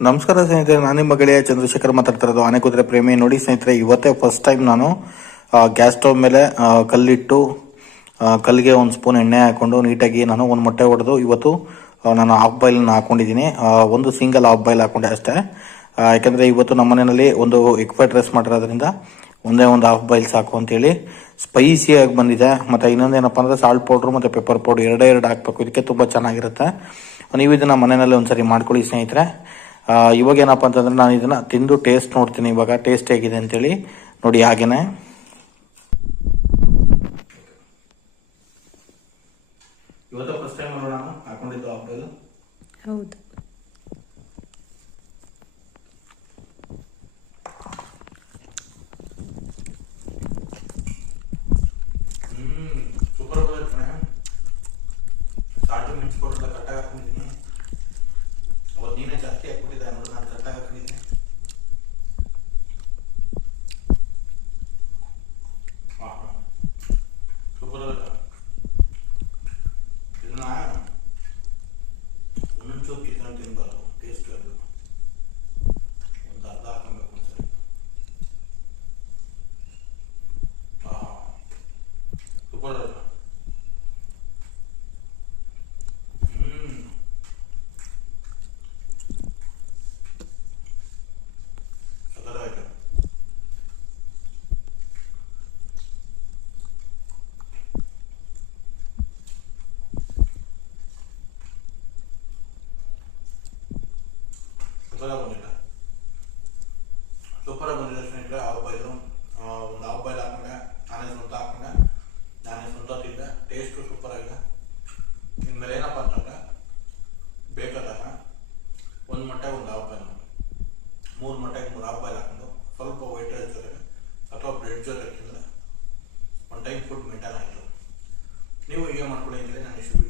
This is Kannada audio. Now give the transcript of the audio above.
ನಮಸ್ಕಾರ ಸ್ನೇಹಿತರೆ, ನಾನು ನಿಮ್ಮ ಗೆಳೆಯ ಚಂದ್ರಶೇಖರ್ ಮಾತಾಡ್ತಿರೋದು ಆನೆಕುದ್ರೆ ಪ್ರೇಮಿ. ನೋಡಿ ಸ್ನೇಹಿತರೆ, ಇವತ್ತೇ ಫಸ್ಟ್ ಟೈಮ್ ನಾನು ಗ್ಯಾಸ್ ಸ್ಟವ್ ಮೇಲೆ ಕಲ್ಲಿಟ್ಟು ಕಲ್ಲಿಗೆ ಒಂದು ಸ್ಪೂನ್ ಎಣ್ಣೆ ಹಾಕೊಂಡು ನೀಟಾಗಿ ನಾನು ಒಂದು ಮೊಟ್ಟೆ ಹೊಡೆದು ಇವತ್ತು ನಾನು ಹಾಫ್ ಬಾಯ್ಲನ್ನ ಹಾಕೊಂಡಿದ್ದೀನಿ. ಒಂದು ಸಿಂಗಲ್ ಹಾಫ್ ಬಾಯ್ಲ್ ಹಾಕೊಂಡೆ ಅಷ್ಟೇ. ಯಾಕಂದರೆ ಇವತ್ತು ನಮ್ಮ ಮನೆಯಲ್ಲಿ ಒಂದು ಎಗ್ ಫ್ರೈಡ್ ರೈಸ್ ಮಾಡಿರೋದ್ರಿಂದ ಒಂದೇ ಒಂದು ಹಾಫ್ ಬಾಯ್ಲ್ ಸಾಕು ಅಂತೇಳಿ ಸ್ಪೈಸಿಯಾಗಿ ಬಂದಿದೆ. ಮತ್ತು ಇನ್ನೊಂದೇನಪ್ಪ ಅಂದರೆ ಸಾಲ್ಟ್ ಪೌಡ್ರು ಮತ್ತು ಪೆಪ್ಪರ್ ಪೌಡ್ರ್ ಎರಡೇ ಹಾಕಬೇಕು. ಇದಕ್ಕೆ ತುಂಬ ಚೆನ್ನಾಗಿರುತ್ತೆ. ನೀವು ಇದನ್ನು ಮನೆಯಲ್ಲಿ ಒಂದ್ಸರಿ ಮಾಡ್ಕೊಳ್ಳಿ ಸ್ನೇಹಿತರೆ. ಇವಾಗ ಏನಪ್ಪ ಅಂತಂದರೆ ನಾನು ಇದನ್ನು ತಿಂದು ಟೇಸ್ಟ್ ನೋಡ್ತೀನಿ. ಇವಾಗ ಟೇಸ್ಟ್ ಹೇಗಿದೆ ಅಂತೇಳಿ ನೋಡಿ. ಹಾಗೇನೆ ಇವತ್ತು ಫಸ್ಟ್ ಟೈಮ್ ನೋಡೋಣ ಹಾಕೊಂಡಿದ್ದು ಹಾಫ್. ಹೌದು, ಸೂಪರ್ ಬರುತ್ತೆ. ಸಾಲ್ಟು ಮಿಕ್ಸ್ ಕೊಡೋಲ್ಲ, ಕರೆಕ್ಟಾಗಿ ಹಾಕೊಂಡಿದ್ದೀನಿ. ಅವತ್ತು ನೀನೇ ಜಾಸ್ತಿ ಹಾಕ್ಬಿಟ್ಟಿದ್ದೆ ಅನ್ನೋದು ನಾನು ಕರೆಕ್ಟಾಗಿ ಹಾಕೊಂಡಿದ್ದೀನಿ. ಸೂಪರ್ ಬರುತ್ತೆ. ಇದನ್ನ ಒಂದೊಂದು ಚೂರು ಕಿತ್ಕೊಂಡು ತಿನ್ಬಾರ್ದು, ಟೇಸ್ಟ್ ಇರಬೇಕು. ಒಂದು ಅರ್ಧ ಹಾಕೊಬೇಕು ಒಂದ್ಸರಿ. ಸೂಪರ್ ಬರುತ್ತೆ. ಸೂಪರಾಗಿ ಬಂದಿದೆ ಸ್ನೇಹಿತರೆ. ಹಾಫ್ ಬಾಯ್ಲು ಒಂದು ಹಾಫ್ ಬಾಯ್ಲ್ ಹಾಕೊಂಡೆ, ನಾನೇ ಸ್ವಂತ ಹಾಕೊಂಡೆ, ನಾನೇ ಸ್ವಂತ ತಿಂದೆ. ಟೇಸ್ಟು ಸೂಪರಾಗಿದೆ. ಇನ್ಮೇಲೆ ಏನಪ್ಪ ಅಂತಂದರೆ ಬೇಕಾದಾಗ ಒಂದು ಮೊಟ್ಟೆ ಒಂದು ಹಾಫ್ ಬಾಯ್ಲ್, 3 ಮೊಟ್ಟೆಗೆ 3 ಹಾಫ್ ಬಾಯ್ಲ್ ಹಾಕೊಂಡು ಸ್ವಲ್ಪ ವೈಟ್ ರೈಸ್ ಜೊತೆಗೆ ಅಥವಾ ಬ್ರೆಡ್ ಜೊತೆ ತಿಂದರೆ ಒಂದು ಟೈಮ್ ಫುಡ್ ಮೇಂಟೈನ್ ಆಯಿತು. ನೀವು ಹೀಗೆ ಮಾಡ್ಕೊಳ್ಳಿ ಅಂತೇಳಿ ನಾನು ಇಷ್ಟು